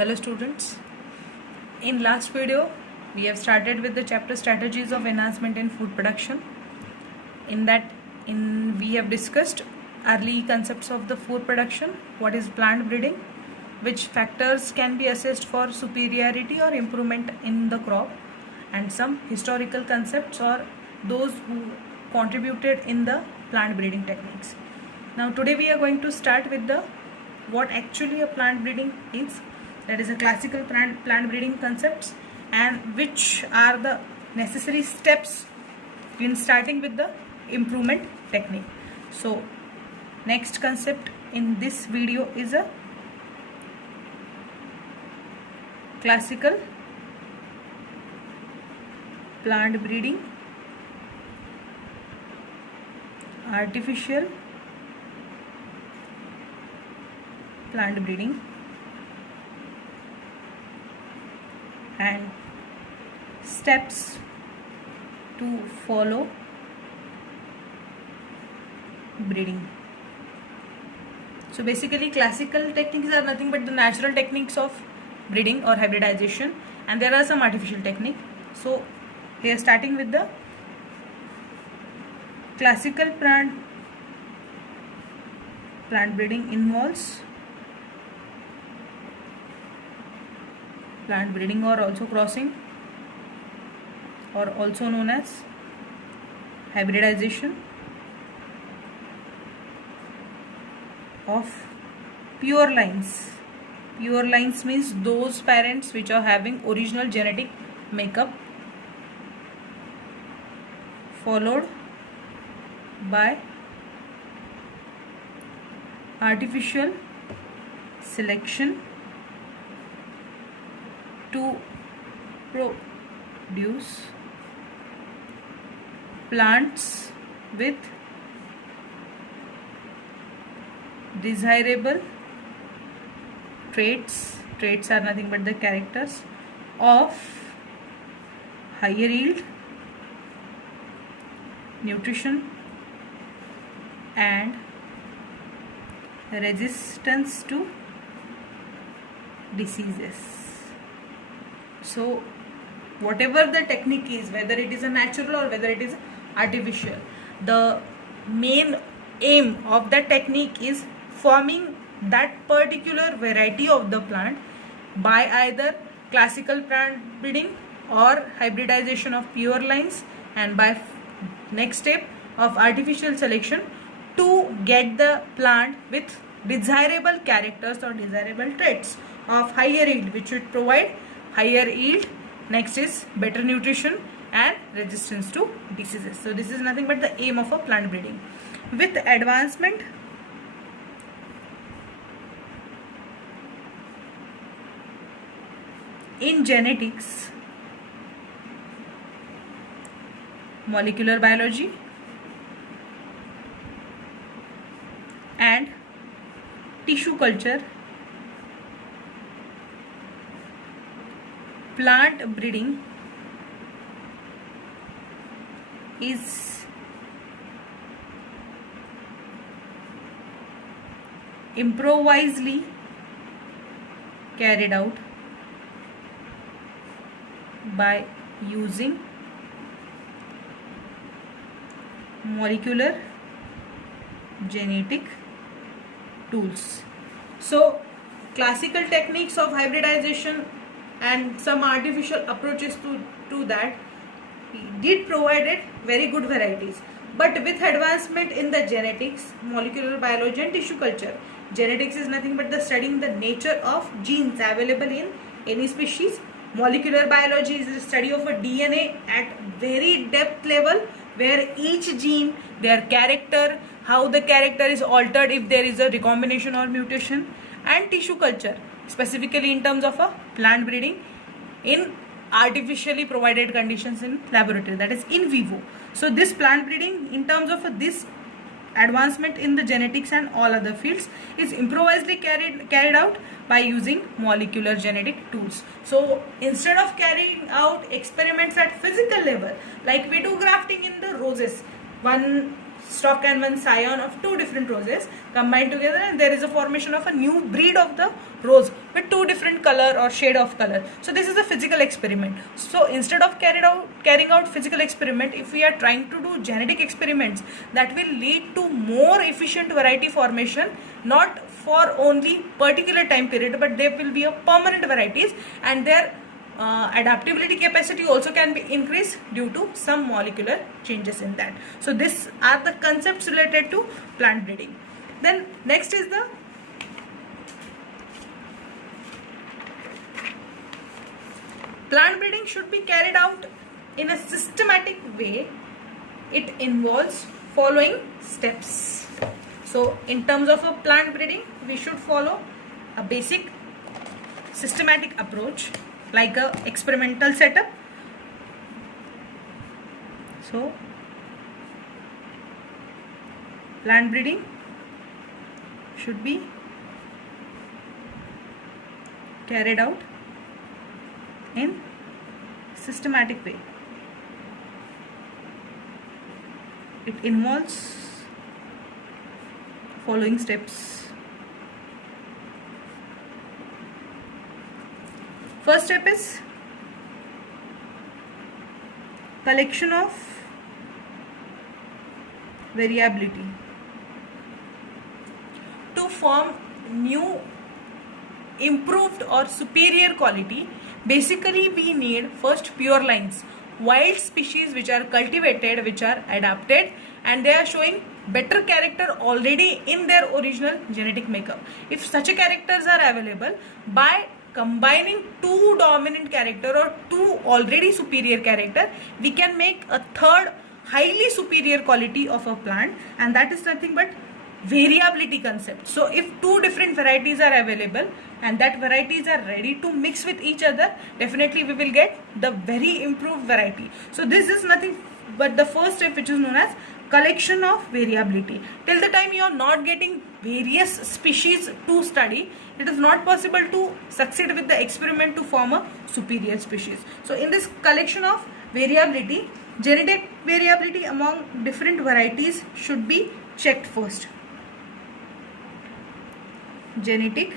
Hello students. In last video we have started with the chapter strategies of enhancement in food production. We have discussed early concepts of the food production, what is plant breeding, which factors can be assessed for superiority or improvement in the crop, and some historical concepts or those who contributed in the plant breeding techniques. Now today we are going to start with the what actually a plant breeding is, that is a classical plant breeding concepts, and which are the necessary steps in starting with the improvement technique. So next concept in this video is a classical plant breeding, artificial plant breeding, and steps to follow breeding. So basically classical techniques are nothing but the natural techniques of breeding or hybridization, and there are some artificial technique. So we are starting with the classical plant breeding involves plant breeding or also crossing, or also known as hybridization of pure lines. Pure lines means those parents which are having original genetic makeup, followed by artificial selection to produce plants with desirable traits. Traits are nothing but the characters of higher yield, nutrition, and resistance to diseases. So whatever the technique is, whether it is a natural or whether it is artificial, the main aim of that technique is forming that particular variety of the plant by either classical plant breeding or hybridization of pure lines, and by next step of artificial selection to get the plant with desirable characters or desirable traits of higher yield, which would provide higher yield. Next is better nutrition and resistance to diseases. So this is nothing but the aim of a plant breeding. With advancement in genetics, molecular biology, and tissue culture, plant breeding is improvisedly carried out by using molecular genetic tools. So classical techniques of hybridization and some artificial approaches to that did provided very good varieties, but with advancement in the genetics, molecular biology, and tissue culture, genetics is nothing but the studying the nature of genes available in any species. Molecular biology is the study of a DNA at very depth level, where each gene, their character, how the character is altered if there is a recombination or mutation. And tissue culture specifically in terms of a plant breeding in artificially provided conditions in laboratory, that is in vivo. So this plant breeding in terms of this advancement in the genetics and all other fields is improvisedly carried out by using molecular genetic tools. So instead of carrying out experiments at physical level, like we do grafting in the roses, one stalk and one scion of two different roses combined together, and there is a formation of a new breed of the rose with two different color or shade of color. So this is a physical experiment. So instead of carrying out physical experiment, if we are trying to do genetic experiments, that will lead to more efficient variety formation, not for only particular time period, but there will be a permanent varieties, and their adaptability capacity also can be increased due to some molecular changes in that. So these are the concepts related to plant breeding. Then next is the plant breeding should be carried out in a systematic way. It involves following steps. So in terms of a plant breeding, we should follow a basic systematic approach like a experimental setup. So plant breeding should be carried out in systematic way. It involves following steps. First step is collection of variability. To form new, improved or superior quality, basically we need first pure lines, wild species which are cultivated, which are adapted, and they are showing better character already in their original genetic makeup. If such a characters are available, by combining two dominant character or two already superior character, we can make a third highly superior quality of a plant, and that is nothing but variability concept. So if two different varieties are available and that varieties are ready to mix with each other, definitely we will get the very improved variety. So this is nothing but the first step, which is known as collection of variability. Till the time you are not getting various species to study, it is not possible to succeed with the experiment to form a superior species. So in this collection of variability, genetic variability among different varieties should be checked first. Genetic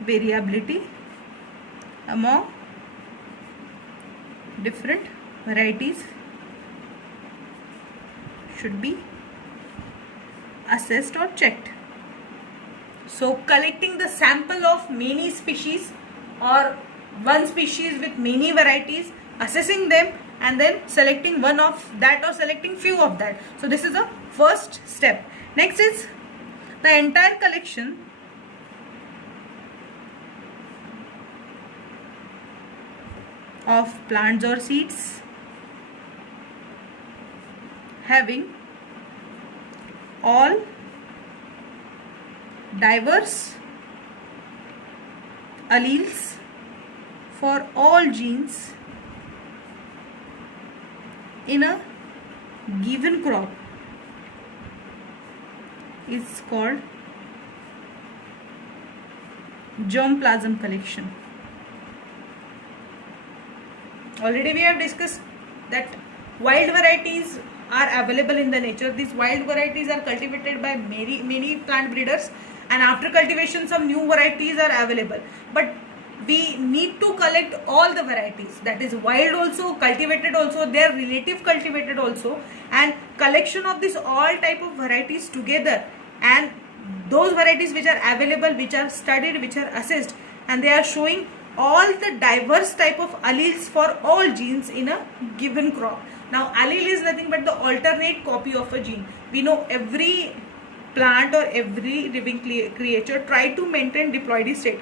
variability among different varieties should be assessed or checked. So collecting the sample of many species or one species with many varieties, assessing them, and then selecting one of that or selecting few of that. So this is the first step. Next is the entire collection of plants or seeds having all diverse alleles for all genes in a given crop is called germplasm collection. Already we have discussed that wild varieties are available in the nature. These wild varieties are cultivated by many plant breeders, and after cultivation some new varieties are available. But we need to collect all the varieties, that is wild also, cultivated also, their relative cultivated also, and collection of this all type of varieties together, and those varieties which are available, which are studied, which are assessed, and they are showing all the diverse type of alleles for all genes in a given crop. Now allele is nothing but the alternate copy of a gene. We know every plant or every living creature try to maintain diploidy state,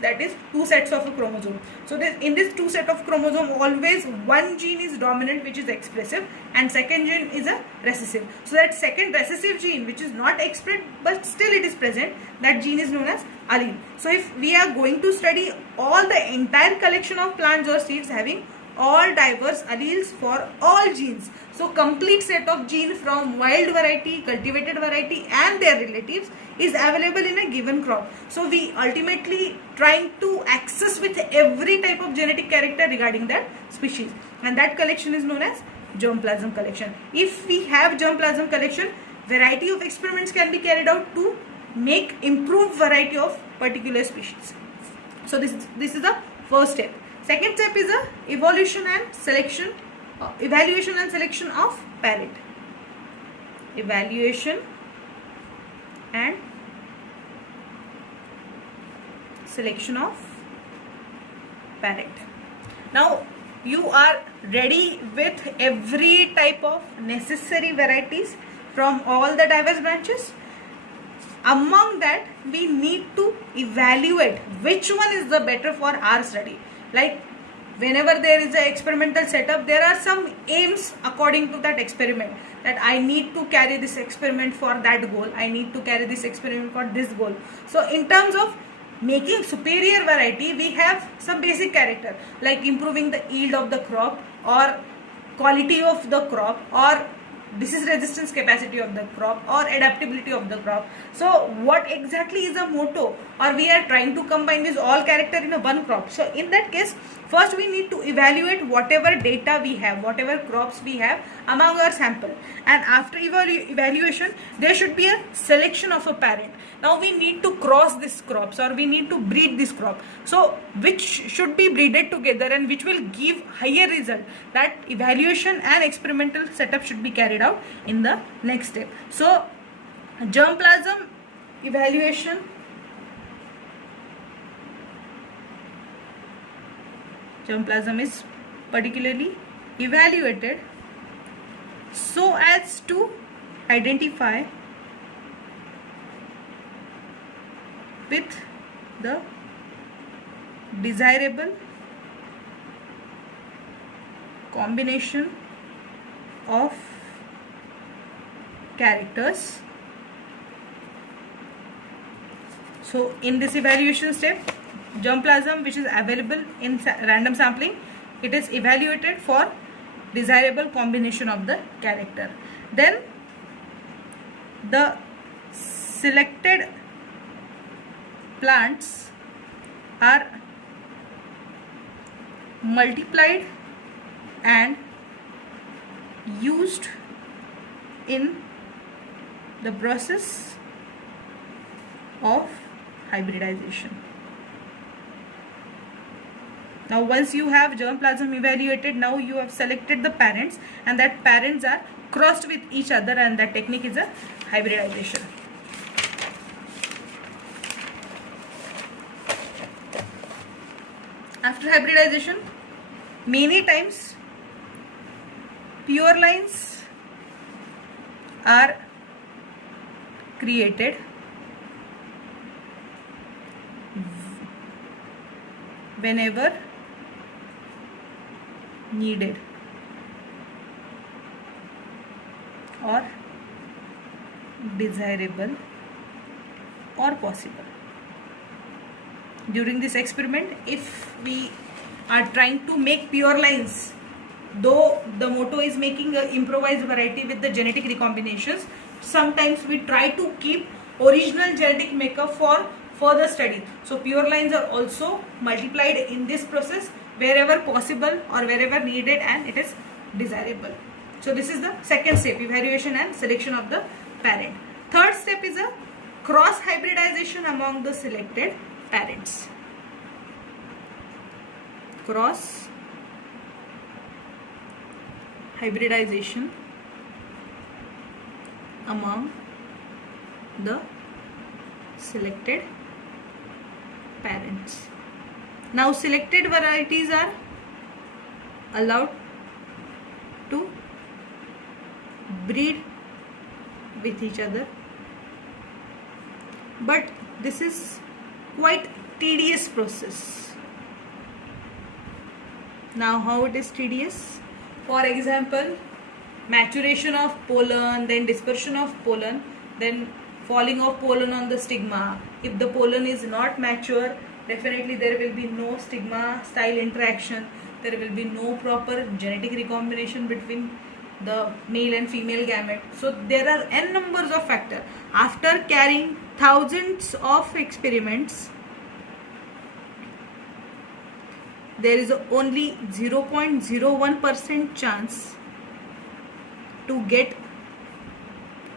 that is two sets of a chromosome. So in this two set of chromosome, always one gene is dominant, which is expressive, and second gene is a recessive. So that second recessive gene, which is not expressed but still it is present, that gene is known as allele. So if we are going to study all the entire collection of plants or seeds having all diverse alleles for all genes, so complete set of genes from wild variety, cultivated variety and their relatives is available in a given crop. So we ultimately trying to access with every type of genetic character regarding that species, and that collection is known as germplasm collection. If we have germplasm collection, variety of experiments can be carried out to make improved variety of particular species. So this is the first step. Second step is a evaluation and selection of parent. Evaluation and selection of parent. Now you are ready with every type of necessary varieties from all the diverse branches. Among that, we need to evaluate which one is the better for our study. Like whenever there is an experimental setup, there are some aims according to that experiment, that I need to carry this experiment for that goal, I need to carry this experiment for this goal. So in terms of making superior variety, we have some basic character like improving the yield of the crop, or quality of the crop, or disease resistance capacity of the crop, or adaptability of the crop. So what exactly is the motto, or we are trying to combine this all character in a one crop. So in that case, first we need to evaluate whatever data we have, whatever crops we have among our sample, and after evaluation there should be a selection of a parent. Now we need to cross these crops, or we need to breed this crop. So which should be breeded together and which will give higher result, that evaluation and experimental setup should be carried out in the next step. So germplasm evaluation, germplasm is particularly evaluated so as to identify with the desirable combination of characters. So in this evaluation step, germplasm which is available in random sampling, it is evaluated for desirable combination of the character. Then the selected plants are multiplied and used in the process of hybridization. Now once you have germplasm evaluated, now you have selected the parents, and that parents are crossed with each other, and that technique is a hybridization. After hybridization, many times pure lines are created whenever needed or desirable or possible. During this experiment, if we are trying to make pure lines, though the motto is making an improvised variety with the genetic recombinations, sometimes we try to keep original genetic makeup for further study. So pure lines are also multiplied in this process wherever possible or wherever needed and it is desirable. So this is the second step, evaluation and selection of the parent. Third step is a cross hybridization among the selected parents. Cross hybridization among the selected parents. Now selected varieties are allowed to breed with each other, but this is quite tedious process. Now how it is tedious? For example, maturation of pollen, then dispersion of pollen, then falling of pollen on the stigma. If the pollen is not mature, definitely there will be no stigma style interaction, there will be no proper genetic recombination between the male and female gamete. So there are n numbers of factors. After carrying thousands of experiments, there is only 0.01% chance to get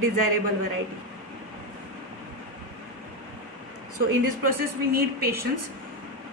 desirable variety. So in this process we need patience.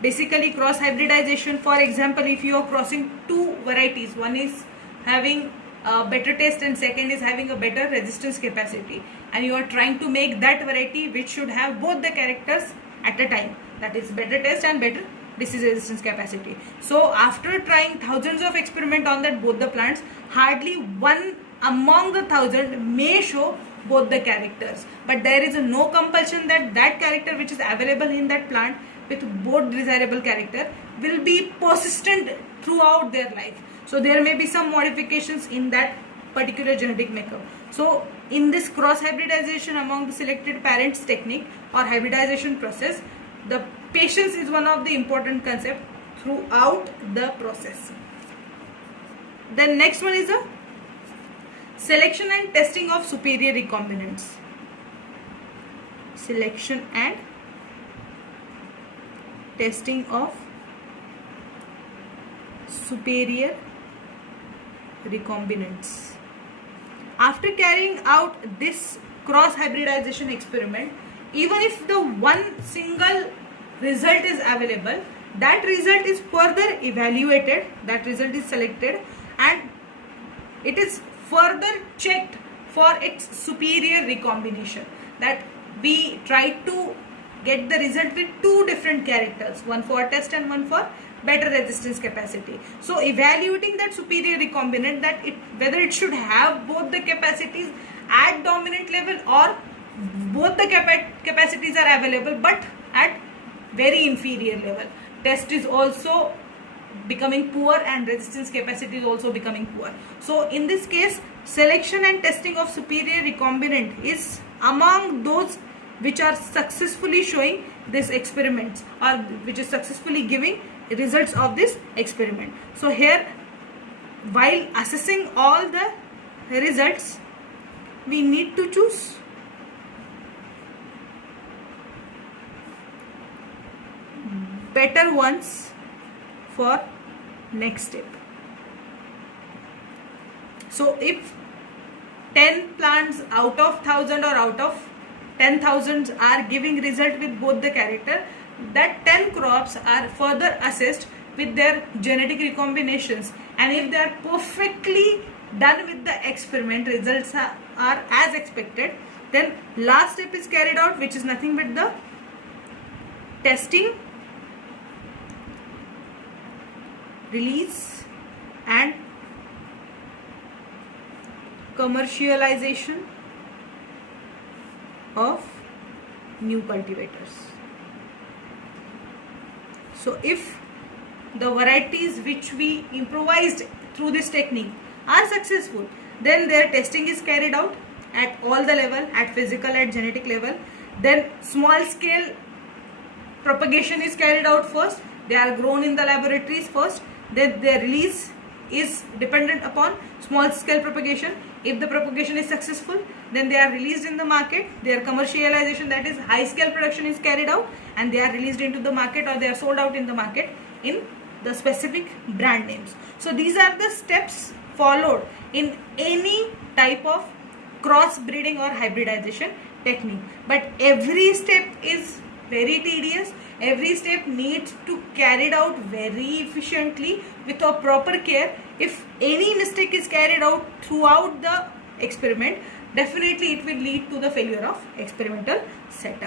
Basically cross hybridization, for example, if you are crossing two varieties, one is having a better taste and second is having a better resistance capacity, and you are trying to make that variety which should have both the characters at a time, that is better taste and better disease resistance capacity. So after trying thousands of experiments on that both the plants, hardly one among the 1,000 may show both the characters, but there is no compulsion that that character which is available in that plant with both desirable character will be persistent throughout their life. So there may be some modifications in that particular genetic makeup. So in this cross hybridization among the selected parents technique or hybridization process, the patience is one of the important concept throughout the process. Then next one is the selection and testing of superior recombinants. Selection and testing of superior recombinants. After carrying out this cross hybridization experiment, even if the one single result is available, that result is further evaluated, that result is selected, and it is further checked for its superior recombination. That we try to get the result with two different characters, one for test and one for better resistance capacity. So evaluating that superior recombinant, that whether it should have both the capacities at dominant level or both the capacities are available but at very inferior level. Test is also becoming poor and resistance capacity is also becoming poor. So in this case, selection and testing of superior recombinant is among those which are successfully showing this experiments or which is successfully giving results of this experiment. So here, while assessing all the results, we need to choose better ones for next step. So if 10 plants out of 1,000 or out of 10,000 are giving result with both the character, that 10 crops are further assessed with their genetic recombinations, and if they are perfectly done with the experiment, results are as expected, then last step is carried out, which is nothing but the testing, release and commercialization of new cultivators. So if the varieties which we improvised through this technique are successful, then their testing is carried out at all the level, at physical, at genetic level. Then small scale propagation is carried out first. They are grown in the laboratories first. Then their release is dependent upon small scale propagation. If the propagation is successful, then they are released in the market. Their commercialization, that is high scale production, is carried out and they are released into the market or they are sold out in the market in the specific brand names. So these are the steps followed in any type of cross breeding or hybridization technique. But every step is very tedious. Every step needs to carried out very efficiently with a proper care. If any mistake is carried out throughout the experiment, definitely it will lead to the failure of experimental setup.